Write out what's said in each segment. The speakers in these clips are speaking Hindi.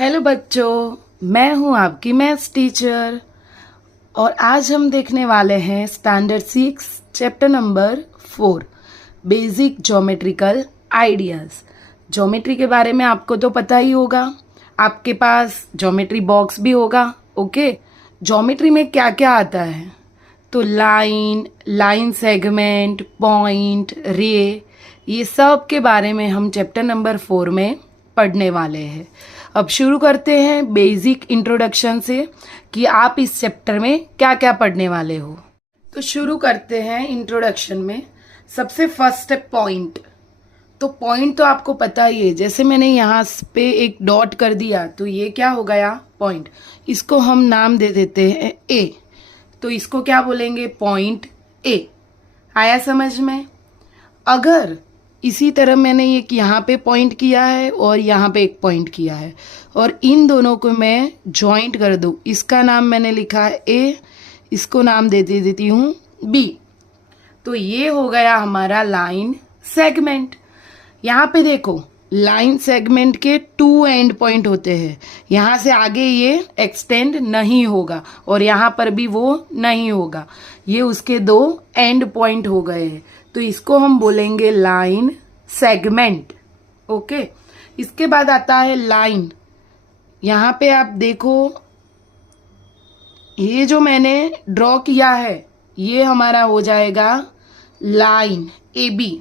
हेलो बच्चों, मैं हूं आपकी मैथ्स टीचर और आज हम देखने वाले हैं standard 6 chapter number 4 basic geometrical ideas. Geometry के बारे में आपको तो पता ही होगा, आपके पास ज्योमेट्री बॉक्स भी होगा। ओके, ज्योमेट्री में क्या क्या आता है तो लाइन सेगमेंट, पॉइंट, रे, ये सब के बारे में हम चैप्टर नंबर 4 में पढ़ने वाले हैं। अब शुरू करते हैं बेसिक इंट्रोडक्शन से कि आप इस चैप्टर में क्या क्या पढ़ने वाले हो। तो शुरू करते हैं इंट्रोडक्शन में। सबसे फर्स्ट है पॉइंट। तो पॉइंट तो आपको पता ही है, जैसे मैंने यहाँ पे एक डॉट कर दिया तो ये क्या हो गया, पॉइंट। इसको हम नाम दे देते हैं ए, तो इसको क्या बोलेंगे, पॉइंट ए। आया समझ में। अगर इसी तरह मैंने एक यहाँ पे पॉइंट किया है और यहाँ पे एक पॉइंट किया है और इन दोनों को मैं ज्वाइंट कर दूँ, इसका नाम मैंने लिखा है ए, इसको नाम दे देती हूँ बी, तो ये हो गया हमारा लाइन सेगमेंट। यहाँ पे देखो, लाइन सेगमेंट के 2 एंड पॉइंट होते हैं, यहाँ से आगे ये एक्सटेंड नहीं होगा और यहाँ पर भी वो नहीं होगा, ये उसके 2 एंड पॉइंट हो गए हैं, तो इसको हम बोलेंगे लाइन सेगमेंट। ओके, इसके बाद आता है लाइन। यहाँ पे आप देखो, ये जो मैंने ड्रॉ किया है ये हमारा हो जाएगा लाइन ए बी।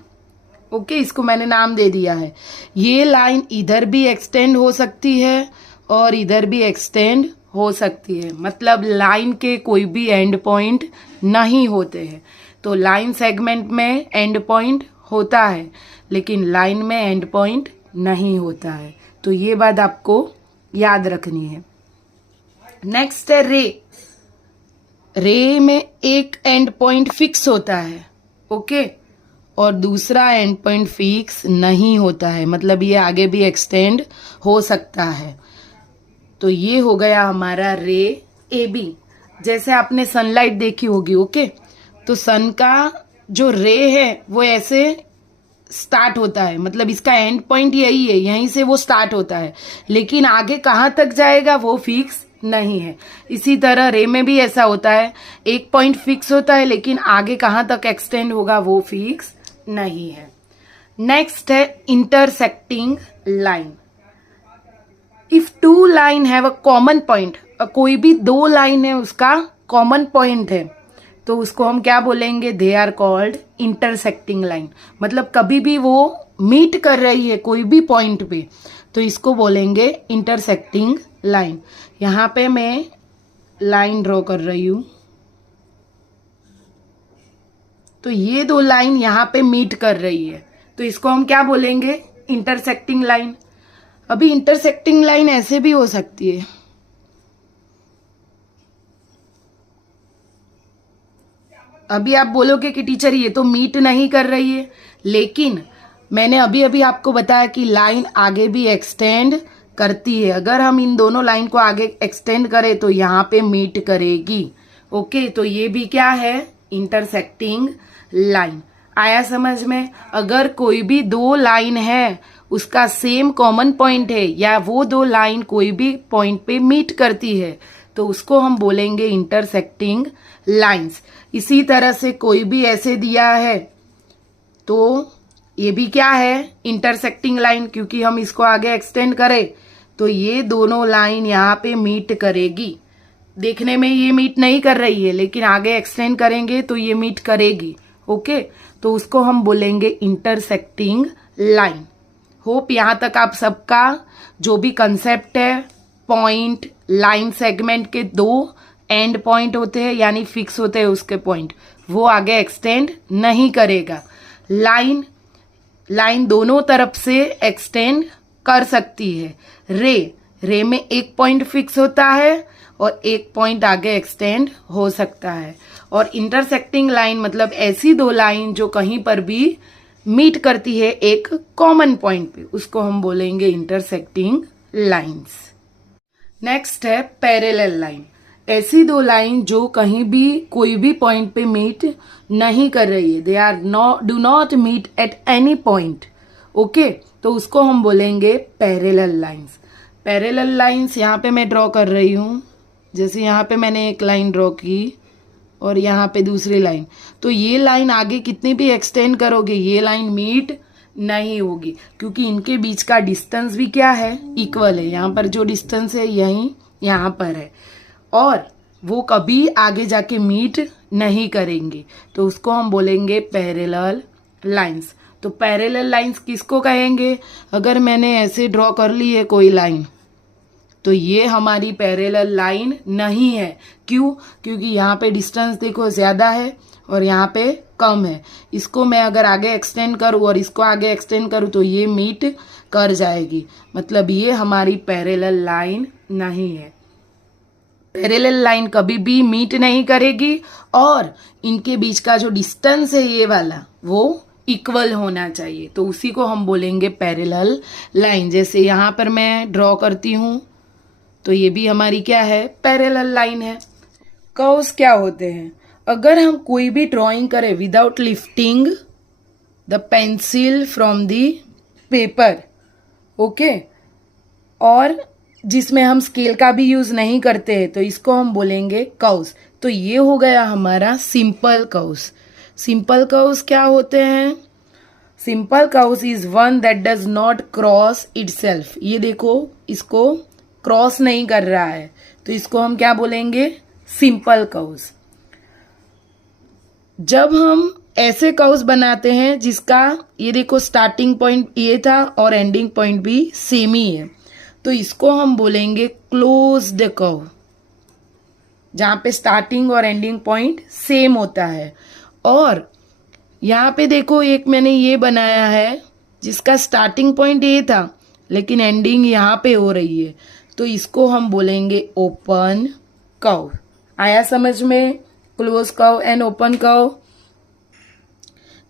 ओके, इसको मैंने नाम दे दिया है। ये लाइन इधर भी एक्सटेंड हो सकती है और इधर भी एक्सटेंड हो सकती है, मतलब लाइन के कोई भी एंड पॉइंट नहीं होते हैं। तो लाइन सेगमेंट में एंड पॉइंट होता है लेकिन लाइन में एंड पॉइंट नहीं होता है, तो ये बात आपको याद रखनी है। नेक्स्ट है रे। रे में एक एंड पॉइंट फिक्स होता है, ओके, और दूसरा एंड पॉइंट फिक्स नहीं होता है, मतलब ये आगे भी एक्सटेंड हो सकता है। तो ये हो गया हमारा रे ए बी। जैसे आपने सनलाइट देखी होगी, ओके, तो सन का जो रे है वो ऐसे स्टार्ट होता है, मतलब इसका एंड पॉइंट यही है, यहीं से वो स्टार्ट होता है, लेकिन आगे कहाँ तक जाएगा वो फिक्स नहीं है। इसी तरह रे में भी ऐसा होता है, एक पॉइंट फिक्स होता है लेकिन आगे कहाँ तक एक्सटेंड होगा वो फिक्स नहीं है। नेक्स्ट है intersecting line. If 2 line have a common point, कोई भी 2 लाइन है उसका कॉमन पॉइंट है, तो उसको हम क्या बोलेंगे, they are called intersecting line. मतलब कभी भी वो मीट कर रही है कोई भी पॉइंट पे, तो इसको बोलेंगे इंटरसेक्टिंग लाइन। यहाँ पे मैं लाइन ड्रॉ कर रही हूं, तो ये 2 लाइन यहाँ पे मीट कर रही है, तो इसको हम क्या बोलेंगे, इंटरसेक्टिंग लाइन। अभी इंटरसेक्टिंग लाइन ऐसे भी हो सकती है, अभी आप बोलोगे कि टीचर ये तो मीट नहीं कर रही है, लेकिन मैंने अभी अभी आपको बताया कि लाइन आगे भी एक्सटेंड करती है। अगर हम इन दोनों लाइन को आगे एक्सटेंड करें तो यहाँ पे मीट करेगी। ओके, तो ये भी क्या है, इंटरसेक्टिंग लाइन। आया समझ में। अगर कोई भी 2 लाइन है उसका सेम कॉमन पॉइंट है या वो 2 लाइन कोई भी पॉइंट पे मीट करती है तो उसको हम बोलेंगे इंटरसेक्टिंग लाइंस। इसी तरह से कोई भी ऐसे दिया है तो ये भी क्या है, इंटरसेक्टिंग लाइन, क्योंकि हम इसको आगे एक्सटेंड करें तो ये दोनों लाइन यहाँ पे मीट करेगी। देखने में ये मीट नहीं कर रही है लेकिन आगे एक्सटेंड करेंगे तो ये मीट करेगी। ओके, तो उसको हम बोलेंगे इंटरसेक्टिंग लाइन। होप यहाँ तक आप सबका जो भी कंसेप्ट है, पॉइंट, लाइन सेगमेंट के 2 एंड पॉइंट होते हैं यानी फिक्स होते हैं उसके पॉइंट, वो आगे एक्सटेंड नहीं करेगा। लाइन दोनों तरफ से एक्सटेंड कर सकती है। रे में एक पॉइंट फिक्स होता है और एक पॉइंट आगे एक्सटेंड हो सकता है। और इंटरसेक्टिंग लाइन मतलब ऐसी 2 लाइन जो कहीं पर भी मीट करती है एक कॉमन पॉइंट पे, उसको हम बोलेंगे इंटरसेक्टिंग लाइंस। नेक्स्ट है पैरेलल लाइन। ऐसी 2 लाइन जो कहीं भी कोई भी पॉइंट पे मीट नहीं कर रही है, they are do not meet at any point. Okay, तो उसको हम बोलेंगे पैरेलल लाइंस। पैरेलल लाइंस यहाँ पे मैं ड्रॉ कर रही हूँ। जैसे यहाँ पे मैंने एक लाइन ड्रॉ की और यहाँ पे दूसरी लाइन, तो ये लाइन आगे कितनी भी एक्सटेंड करोगे ये लाइन मीट नहीं होगी, क्योंकि इनके बीच का डिस्टेंस भी क्या है, इक्वल है। यहाँ पर जो डिस्टेंस है यही यहाँ पर है, और वो कभी आगे जाके मीट नहीं करेंगे, तो उसको हम बोलेंगे पैरेलल लाइंस। तो पैरेलल लाइंस किसको कहेंगे? अगर मैंने ऐसे ड्रॉ कर ली है कोई लाइन, तो ये हमारी पैरेलल लाइन नहीं है। क्यों? क्योंकि यहाँ पे डिस्टेंस देखो ज्यादा है और यहाँ पे कम है। इसको मैं अगर आगे एक्सटेंड करूँ और इसको आगे एक्सटेंड करूँ तो ये मीट कर जाएगी, मतलब ये हमारी पैरेलल लाइन नहीं है। पैरेलल लाइन कभी भी मीट नहीं करेगी, और इनके बीच का जो डिस्टेंस है ये वाला वो इक्वल होना चाहिए, तो उसी को हम बोलेंगे पैरेलल लाइन। जैसे यहाँ पर मैं ड्रॉ करती हूँ तो ये भी हमारी क्या है, पैरेलल लाइन है। कर्व्स क्या होते हैं? अगर हम कोई भी ड्राइंग करें without lifting the pencil from the paper, okay, और जिसमें हम स्केल का भी यूज नहीं करते हैं, तो इसको हम बोलेंगे कर्व्स। तो ये हो गया हमारा सिंपल कर्व्स। सिंपल कर्व्स क्या होते हैं? Simple curves is one that does not cross itself. ये देखो, इसको क्रॉस नहीं कर रहा है, तो इसको हम क्या बोलेंगे, सिंपल कर्व्स। जब हम ऐसे कर्व्स बनाते हैं जिसका ये देखो स्टार्टिंग पॉइंट ये था और एंडिंग पॉइंट भी सेम ही है, तो इसको हम बोलेंगे क्लोज्ड कर्व, जहां पे स्टार्टिंग और एंडिंग पॉइंट सेम होता है। और यहाँ पे देखो एक मैंने ये बनाया है जिसका स्टार्टिंग पॉइंट ये था लेकिन एंडिंग यहाँ पे हो रही है, तो इसको हम बोलेंगे ओपन कर्व। आया समझ में? Close curve and open curve.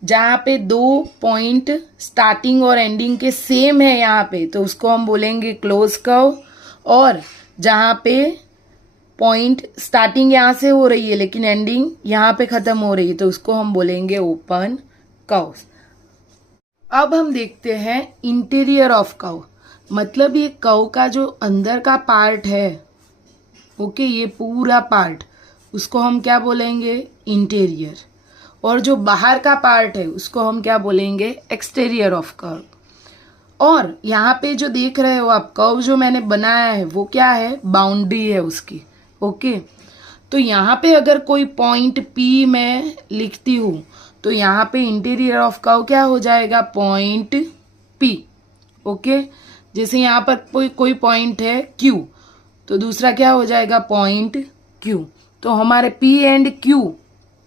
जहाँ पे दो पॉइंट स्टार्टिंग और एंडिंग के सेम है यहाँ पे, तो उसको हम बोलेंगे क्लोज कर्व। और जहाँ पे पॉइंट स्टार्टिंग यहाँ से हो रही है लेकिन एंडिंग यहाँ पे खत्म हो रही है, तो उसको हम बोलेंगे ओपन कर्व। अब हम देखते हैं इंटीरियर ऑफ कर्व, मतलब ये कर्व का जो अंदर का पार्ट है, ओके, ये पूरा पार्ट, उसको हम क्या बोलेंगे, इंटीरियर। और जो बाहर का पार्ट है उसको हम क्या बोलेंगे, एक्सटीरियर ऑफ कर्व। और यहाँ पे जो देख रहे हो आप, कर्व जो मैंने बनाया है वो क्या है, बाउंड्री है उसकी, ओके। तो यहाँ पे अगर कोई पॉइंट P मैं लिखती हूँ तो यहाँ पे इंटीरियर ऑफ कर्व क्या हो जाएगा, पॉइंट P, ओके। जैसे यहाँ पर कोई पॉइंट है Q, तो दूसरा क्या हो जाएगा, पॉइंट Q। तो हमारे P एंड Q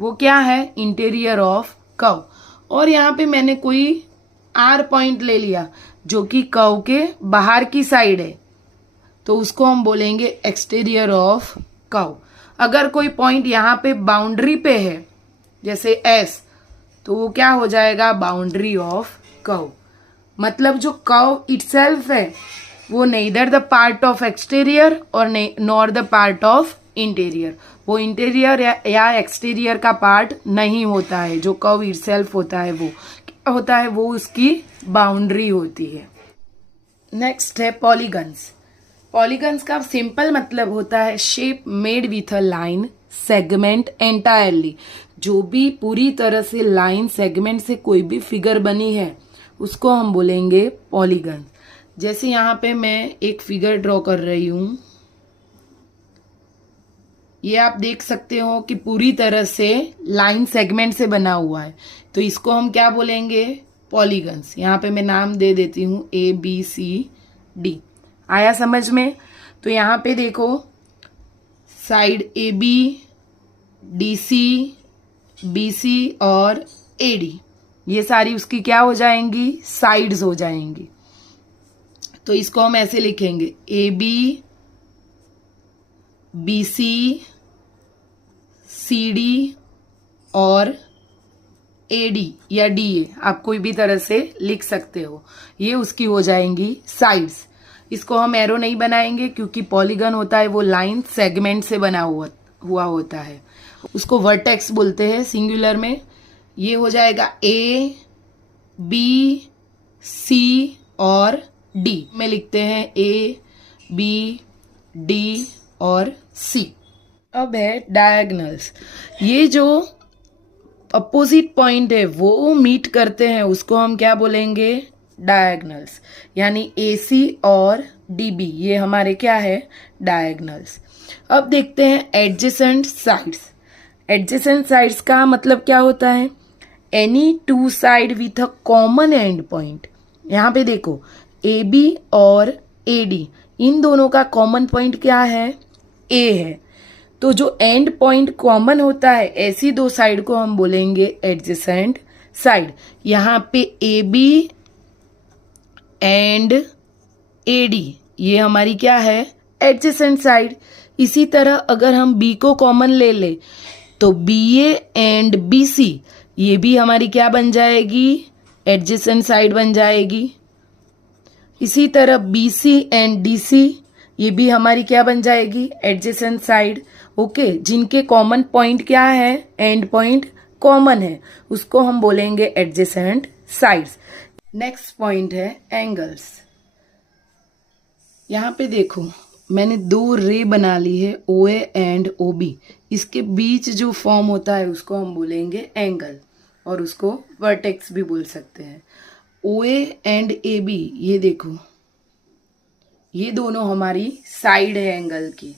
वो क्या है, इंटीरियर ऑफ कर्व। और यहाँ पे मैंने कोई R पॉइंट ले लिया जो कि कर्व के बाहर की साइड है, तो उसको हम बोलेंगे एक्सटीरियर ऑफ कर्व। अगर कोई पॉइंट यहाँ पे बाउंड्री पे है जैसे S, तो वो क्या हो जाएगा, बाउंड्री ऑफ कर्व। मतलब जो कर्व इटसेल्फ है वो neither the part of exterior और nor the part of interior, वो इंटीरियर या एक्सटीरियर का पार्ट नहीं होता है। जो कर्व इटसेल्फ होता है वो क्या होता है, वो उसकी बाउंड्री होती है। नेक्स्ट है पॉलीगन्स। पॉलीगन्स का सिंपल मतलब होता है shape made with a line segment entirely. जो भी पूरी तरह से लाइन सेगमेंट से कोई भी फिगर बनी है उसको हम बोलेंगे पॉलीगन। जैसे यहाँ पे मैं एक फिगर ड्रॉ कर रही हूँ, ये आप देख सकते हो कि पूरी तरह से लाइन सेगमेंट से बना हुआ है, तो इसको हम क्या बोलेंगे, पॉलीगन्स। यहाँ पे मैं नाम दे देती हूँ ABCD। आया समझ में? तो यहाँ पे देखो साइड AB, DC, BC और AD, ये सारी उसकी क्या हो जाएंगी, साइड्स हो जाएंगी। तो इसको हम ऐसे लिखेंगे AB, BC, CD और AD या DA, आप कोई भी तरह से लिख सकते हो। ये उसकी हो जाएंगी साइड्स। इसको हम एरो नहीं बनाएंगे क्योंकि पॉलीगन होता है वो लाइन सेगमेंट से बना हुआ होता है, उसको वर्टेक्स बोलते हैं सिंगुलर में। ये हो जाएगा A, B, C और D में लिखते हैं A, बी, डी और सी। अब है डायगोनल्स। ये जो अपोजिट पॉइंट है वो मीट करते हैं, उसको हम क्या बोलेंगे? डायगोनल्स। यानी ए सी और डी बी, ये हमारे क्या है? डायगोनल्स। अब देखते हैं एडजेसेंट साइड्स। एडजेसेंट साइड्स का मतलब क्या होता है? Any two side with a common and point. यहाँ पे देखो ए बी और ए डी, इन दोनों का कॉमन पॉइंट क्या है? ए है। तो जो एंड पॉइंट कॉमन होता है, ऐसी दो साइड को हम बोलेंगे एडजेसेंट साइड। यहाँ पे A B and A D, ये हमारी क्या है? Adjacent side. इसी तरह अगर हम बी को कॉमन ले ले तो B A and B C, ये भी हमारी क्या बन जाएगी? एडजेसेंट साइड बन जाएगी। इसी तरह B C and D C, ये भी हमारी क्या बन जाएगी? Adjacent side. ओके, जिनके कॉमन पॉइंट क्या है? एंड पॉइंट कॉमन है, उसको हम बोलेंगे एडजेसेंट साइड्स। नेक्स्ट पॉइंट है एंगल्स। यहाँ पे देखो मैंने दो रे बना ली है, ओ ए एंड ओ बी। इसके बीच जो फॉर्म होता है उसको हम बोलेंगे एंगल, और उसको वर्टेक्स भी बोल सकते हैं। ओ ए एंड ए बी, ये देखो ये दोनों हमारी साइड है एंगल की।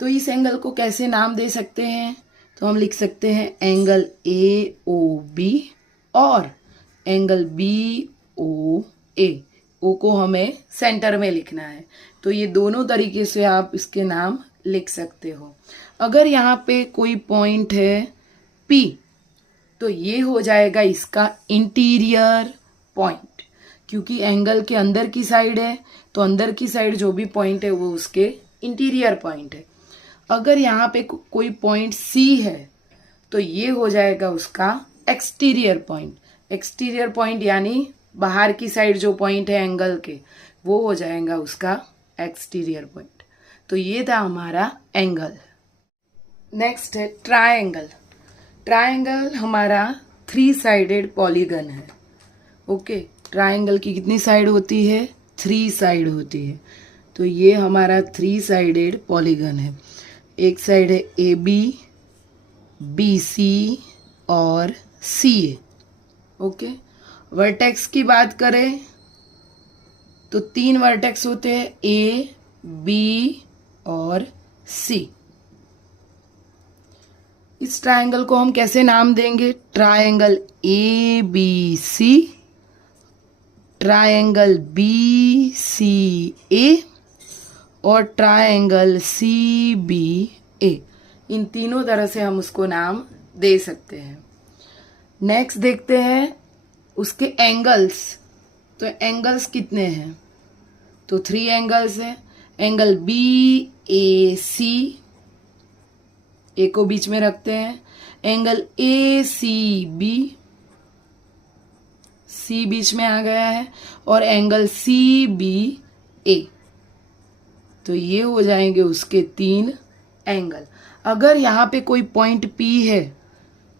तो इस एंगल को कैसे नाम दे सकते हैं? तो हम लिख सकते हैं एंगल ए ओ बी और एंगल बी ओ ए। ओ को हमें सेंटर में लिखना है। तो ये दोनों तरीके से आप इसके नाम लिख सकते हो। अगर यहाँ पे कोई पॉइंट है P, तो ये हो जाएगा इसका इंटीरियर पॉइंट, क्योंकि एंगल के अंदर की साइड है, तो अंदर की साइड जो भी पॉइंट है वो उसके इंटीरियर पॉइंट है। अगर यहाँ पे कोई पॉइंट C है, तो ये हो जाएगा उसका एक्सटीरियर पॉइंट। एक्सटीरियर पॉइंट यानी बाहर की साइड जो पॉइंट है एंगल के, वो हो जाएगा उसका एक्सटीरियर पॉइंट। तो ये था हमारा एंगल। नेक्स्ट है ट्रायंगल। ट्रायंगल हमारा 3 साइडेड पॉलीगन है। ओके, ट्रायंगल की कितनी साइड होती है? 3 साइड होती है। तो ये हमारा 3 साइडेड पॉलीगन है। एक साइड है ए बी, बी सी और सी ए। ओके, वर्टेक्स की बात करें तो 3 वर्टेक्स होते हैं, ए बी और सी। इस ट्रायंगल को हम कैसे नाम देंगे? Triangle A B C, triangle B C A और ट्रायंगल सी बी ए। इन तीनों तरह से हम उसको नाम दे सकते हैं। नेक्स्ट देखते हैं उसके एंगल्स। तो एंगल्स कितने हैं? तो 3 एंगल्स हैं। एंगल बी ए सी, ए को बीच में रखते हैं। एंगल ए सी बी, सी बीच में आ गया है, और एंगल सी बी ए। तो ये हो जाएंगे उसके 3 एंगल। अगर यहाँ पे कोई पॉइंट P है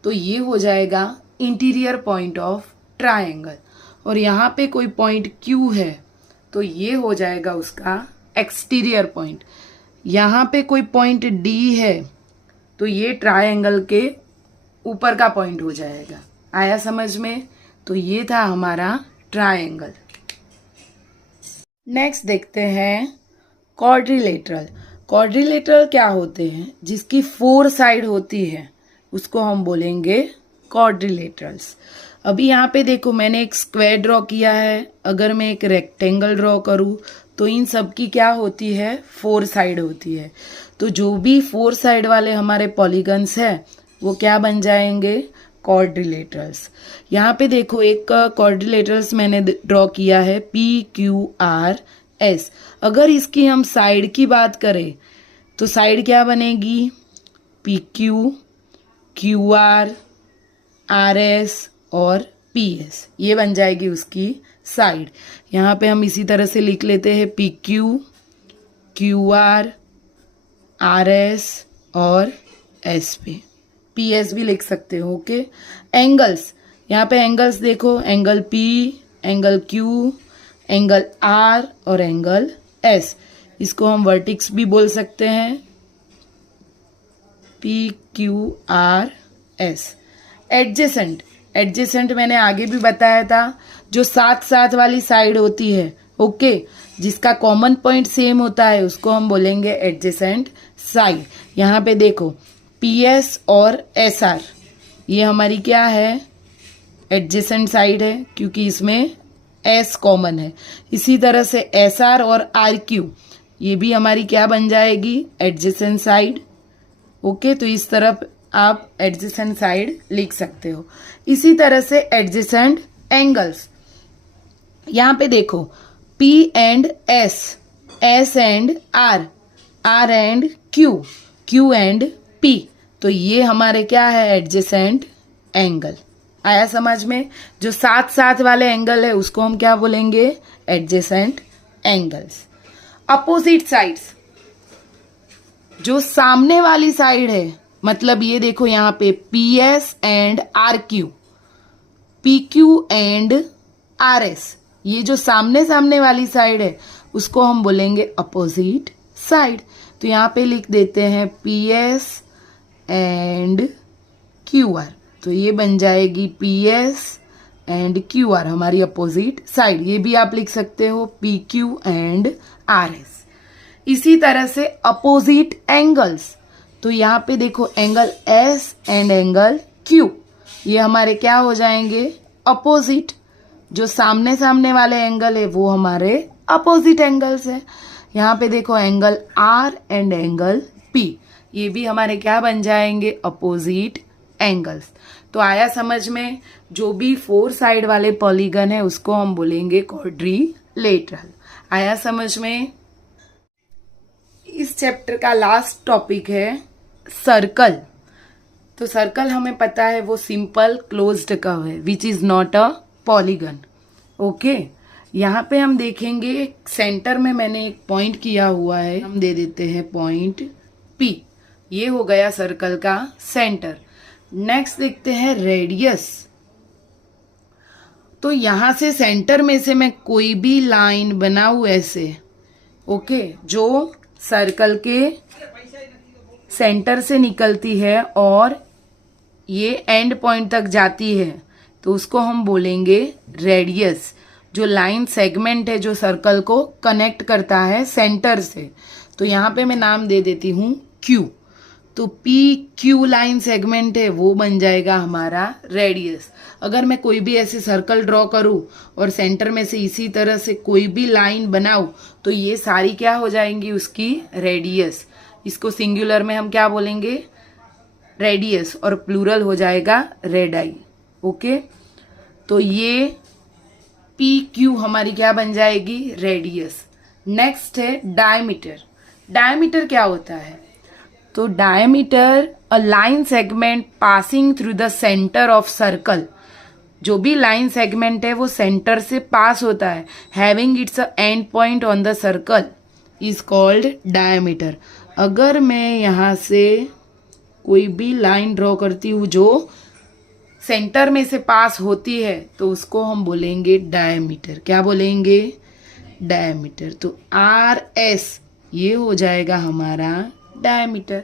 तो ये हो जाएगा इंटीरियर पॉइंट ऑफ ट्रायंगल, और यहाँ पे कोई पॉइंट Q है तो ये हो जाएगा उसका एक्सटीरियर पॉइंट। यहाँ पे कोई पॉइंट D है तो ये ट्रायंगल के ऊपर का पॉइंट हो जाएगा। आया समझ में? तो ये था हमारा ट्रायंगल। नेक्स्ट देखते हैं क्वाड्रिलेटरल। क्वाड्रिलेटरल क्या होते हैं? जिसकी 4 साइड होती है उसको हम बोलेंगे क्वाड्रिलेटरल्स। अभी यहाँ पे देखो मैंने एक स्क्वायर ड्रॉ किया है, अगर मैं एक रेक्टेंगल ड्रॉ करूँ तो इन सब की क्या होती है? 4 साइड होती है। तो जो भी 4 साइड वाले हमारे पॉलीगन्स है वो क्या बन जाएंगे? क्वाड्रिलेटरल्स। यहाँ पे देखो एक क्वाड्रिलेटरल्स मैंने ड्रॉ किया है PQRS। अगर इसकी हम साइड की बात करें तो साइड क्या बनेगी? PQ, QR, RS और PS, ये बन जाएगी उसकी साइड। यहाँ पे हम इसी तरह से लिख लेते हैं PQ, QR, RS और SP। PS भी लिख सकते हो। Okay, angles. यहाँ पे एंगल्स देखो, angle P, angle Q, angle R और एंगल S। इसको हम वर्टिक्स भी बोल सकते हैं, PQRS। एडजेसेंट, एडजेसेंट मैंने आगे भी बताया था, जो साथ साथ वाली साइड होती है, ओके, जिसका कॉमन पॉइंट सेम होता है, उसको हम बोलेंगे एडजेसेंट साइड। यहाँ पे देखो PS और SR, ये हमारी क्या है, एडजेसेंट साइड है, क्योंकि इसमें S कॉमन है। इसी तरह से SR और RQ, ये भी हमारी क्या बन जाएगी, एडजेसेंट साइड, ओके। तो इस तरफ आप एडजेसेंट साइड लिख सकते हो। इसी तरह से एडजेसेंट एंगल्स, यहाँ पे देखो P and S, S and R, R and Q, Q and P, तो ये हमारे क्या है, एडजेसेंट एंगल। आया समझ में? जो साथ साथ वाले एंगल है उसको हम क्या बोलेंगे, एडजेसेंट एंगल्स। अपोजिट साइड्स, जो सामने वाली साइड है, मतलब ये देखो यहाँ पे PS and RQ, PQ and RS, ये जो सामने सामने वाली साइड है उसको हम बोलेंगे अपोजिट साइड। तो यहाँ पे लिख देते हैं PS एंड QR, तो ये बन जाएगी PS एंड QR, हमारी अपोजिट साइड। ये भी आप लिख सकते हो PQ एंड RS। इसी तरह से अपोजिट एंगल्स, तो यहाँ पे देखो angle S and angle Q, ये हमारे क्या हो जाएंगे, अपोजिट। जो सामने सामने वाले एंगल है वो हमारे अपोजिट एंगल्स है। यहाँ पे देखो angle R and angle P, ये भी हमारे क्या बन जाएंगे, अपोजिट एंगल्स। तो आया समझ में? जो भी 4 साइड वाले पॉलीगन है उसको हम बोलेंगे क्वाड्रिलेटरल। आया समझ में? इस चैप्टर का लास्ट टॉपिक है सर्कल। तो सर्कल हमें पता है वो सिंपल क्लोज्ड कर्व है which is not a polygon, okay. यहाँ पे हम देखेंगे सेंटर में मैंने एक पॉइंट किया हुआ है, हम दे देते हैं पॉइंट P, ये हो गया सर्कल का सेंटर। नेक्स्ट देखते हैं रेडियस। तो यहां से सेंटर में से मैं कोई भी लाइन बनाऊं ऐसे, ओके, जो सर्कल के सेंटर से निकलती है और ये एंड पॉइंट तक जाती है, तो उसको हम बोलेंगे रेडियस। जो लाइन सेगमेंट है जो सर्कल को कनेक्ट करता है सेंटर से, तो यहाँ पे मैं नाम दे देती हूँ Q। तो PQ लाइन सेगमेंट है, वो बन जाएगा हमारा रेडियस। अगर मैं कोई भी ऐसे सर्कल ड्रॉ करूं और सेंटर में से इसी तरह से कोई भी लाइन बनाऊं, तो ये सारी क्या हो जाएंगी, उसकी रेडियस। इसको सिंगुलर में हम क्या बोलेंगे, रेडियस, और प्लूरल हो जाएगा रेडाई, ओके। तो ये PQ हमारी क्या बन जाएगी, रेडियस। नेक्स्ट है डायमीटर। डायमीटर क्या होता है? तो diameter a line segment passing through the centre of circle. जो भी लाइन सेगमेंट है वो सेंटर से पास होता है, having its and point on the circle is called diameter. अगर मैं यहाँ से कोई भी लाइन ड्रॉ करती हूँ जो सेंटर में से पास होती है, तो उसको हम बोलेंगे डायमीटर। क्या बोलेंगे, डायमीटर। तो RS ये हो जाएगा हमारा डायमीटर।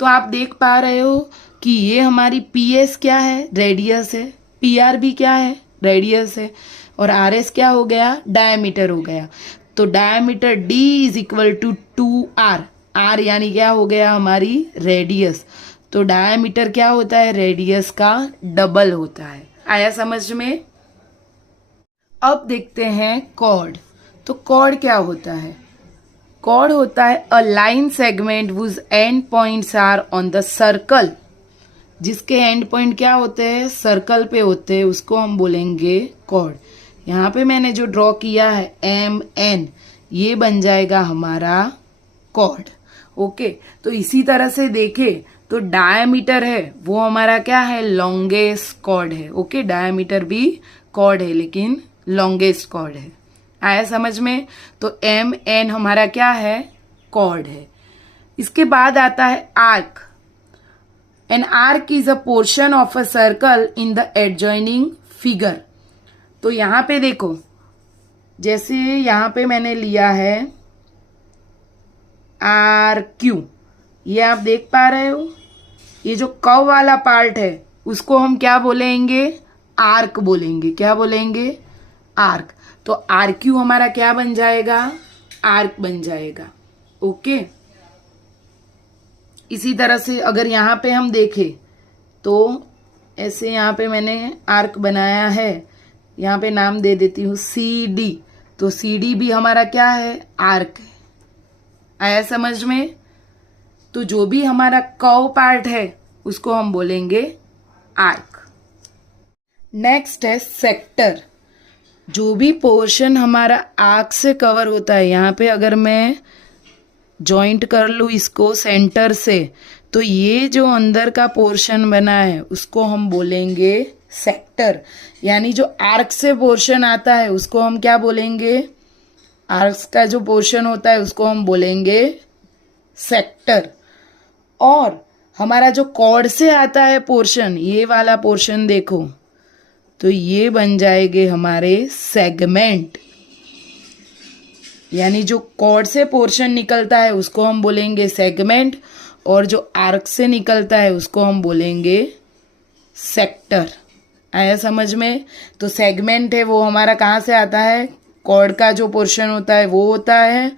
तो आप देख पा रहे हो कि ये हमारी PS क्या है, रेडियस है, PR भी क्या है, रेडियस है, और RS क्या हो गया, डायमीटर हो गया। तो diameter D is equal to 2R, R यानी क्या हो गया, हमारी रेडियस। तो डायमीटर क्या होता है, रेडियस का डबल होता है। आया समझ में? अब देखते हैं कॉर्ड। तो कॉर्ड क्या होता है? कॉर्ड होता है a line segment whose end points are on the circle. जिसके एंड पॉइंट क्या होते हैं, सर्कल पे होते हैं, उसको हम बोलेंगे कॉर्ड। यहाँ पे मैंने जो ड्रॉ किया है MN, ये बन जाएगा हमारा कॉर्ड, ओके। तो इसी तरह से देखे तो डायमीटर है वो हमारा क्या है, लॉन्गेस्ट कॉर्ड है, ओके। डायमीटर भी कॉर्ड है लेकिन लॉन्गेस्ट कॉर्ड है। आया समझ में? तो MN हमारा क्या है, कॉर्ड है। इसके बाद आता है arc. An arc is a portion of a circle in the adjoining figure. तो यहाँ पे देखो, जैसे यहाँ पे मैंने लिया है आर क्यू, ये आप देख पा रहे हो, ये जो कर्व वाला पार्ट है उसको हम क्या बोलेंगे, आर्क बोलेंगे। क्या बोलेंगे, आर्क। तो आर क्यू हमारा क्या बन जाएगा, आर्क बन जाएगा। ओके, इसी तरह से अगर यहाँ पे हम देखें तो ऐसे यहाँ पे मैंने आर्क बनाया है, यहाँ पे नाम दे देती हूँ सी डी। तो सी डी भी हमारा क्या है, आर्क है। आया समझ में। तो जो भी हमारा कर्व पार्ट है उसको हम बोलेंगे आर्क। नेक्स्ट है सेक्टर। जो भी पोर्शन हमारा आर्क से कवर होता है, यहाँ पे अगर मैं जॉइंट कर लूँ इसको सेंटर से, तो ये जो अंदर का पोर्शन बना है उसको हम बोलेंगे सेक्टर। यानी जो आर्क से पोर्शन आता है उसको हम क्या बोलेंगे, आर्क का जो पोर्शन होता है उसको हम बोलेंगे सेक्टर। और हमारा जो कॉर्ड से आता है पोर्शन, ये वाला पोर्शन देखो, तो ये बन जाएंगे हमारे सेगमेंट। यानी जो कॉर्ड से पोर्शन निकलता है उसको हम बोलेंगे सेगमेंट, और जो आर्क से निकलता है उसको हम बोलेंगे सेक्टर। आया समझ में। तो सेगमेंट है वो हमारा कहाँ से आता है, कॉर्ड का जो पोर्शन होता है वो होता है,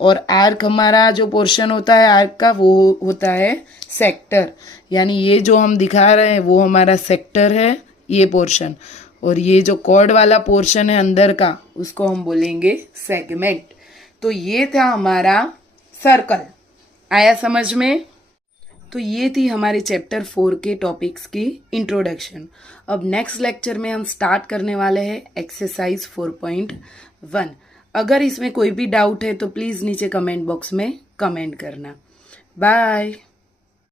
और आर्क हमारा जो पोर्शन होता है आर्क का वो होता है सेक्टर। यानी ये जो हम दिखा रहे हैं वो हमारा सेक्टर है, ये पोर्शन, और ये जो कॉर्ड वाला पोर्शन है अंदर का उसको हम बोलेंगे सेगमेंट। तो ये था हमारा सर्कल। आया समझ में। तो ये थी हमारे चैप्टर 4 के टॉपिक्स की इंट्रोडक्शन। अब नेक्स्ट लेक्चर में हम स्टार्ट करने वाले हैं एक्सरसाइज 4.1। अगर इसमें कोई भी डाउट है तो प्लीज़ नीचे कमेंट बॉक्स में कमेंट करना। बाय।